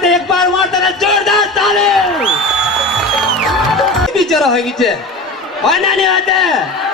तो एक बार मारते ना जोरदार ताली बिचारा हो गई ना नहीं होते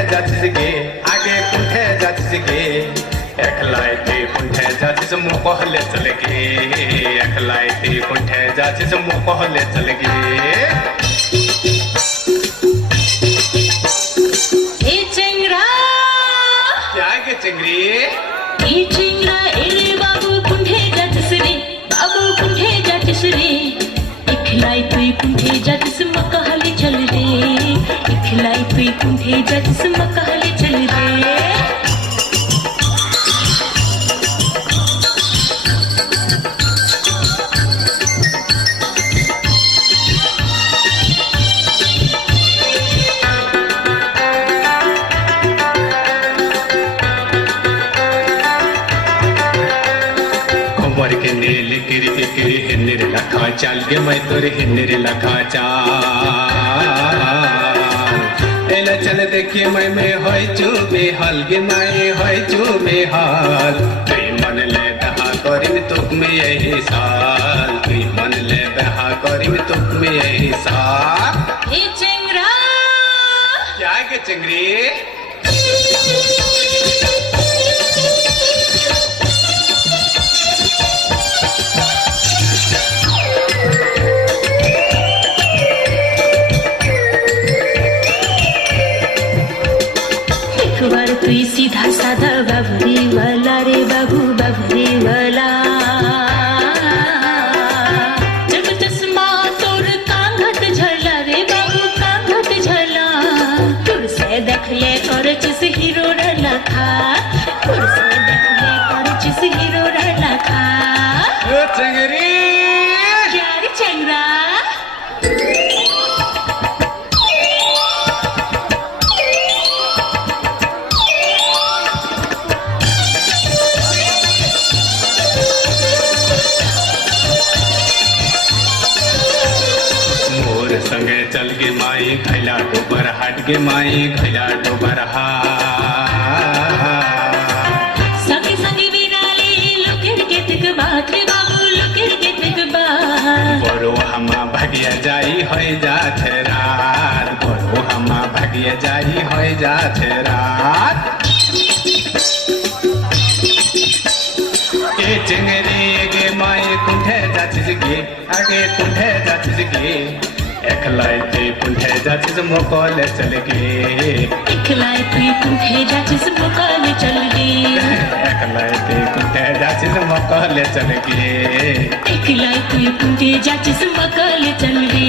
आगे कुंठे जातिसगे एकलायते कुंठे जातिस मुकोहले चलगे एकलायते कुंठे जातिस मुकोहले चलगे ए चेंगरा क्या के चेंगरी ए चेंगरा ए बाबू कुंठे जातिस रे बाबू कुंठे जातिस रे एकलायते कुंठे जातिस मुकोहले चल रे एकलायते कुंठे जातिस मुकोहले चल रे के नील किरी के किरी हिन्नरे लखा चाल गे मैं तोरे हिन्नरे लखा चाल एला चल देखिए मैं होय चुबे हाल गे मैं होय चुबे हाल तुई मन ले बहा करिन तुक में यही साल तुई मन ले बहा करिन तुक में यही साल ए चेंगरा क्या के चेंगरी तुई सीधा साधा बाबरी वाला रे बाबू बाबरी वाला जब चश्मा तोर कांगत झरला रे बाबू कांगत झरला तुर से देख ले कर चिस हीरो रहला था तुर से देख ले कर चिस हीरो रहला था ओ चंगरी क्या रे चंगरा संगे चल गे माई खैला डोबर हाट गे माई खैला डोबर संगे संगे बिराले लुकेर के तक बात रे बाबू लुकेर के तक बात बड़ो हमा भागिया जाई होय जाथे रात बड़ो हमा भागिया जाई होय जाथे रात ए चंगरी गे माई कुंठे जाचिस गे आगे कुंठे जाचिस गे एकलायते कुंठे जाचिस मोकोले चल गे एकलायते कुंठे जाचिस मोकोले चल गे एकलायते कुंठे जाचिस मोकोले चल गे एकलायते कुंठे जाचिस मोकोले चल गे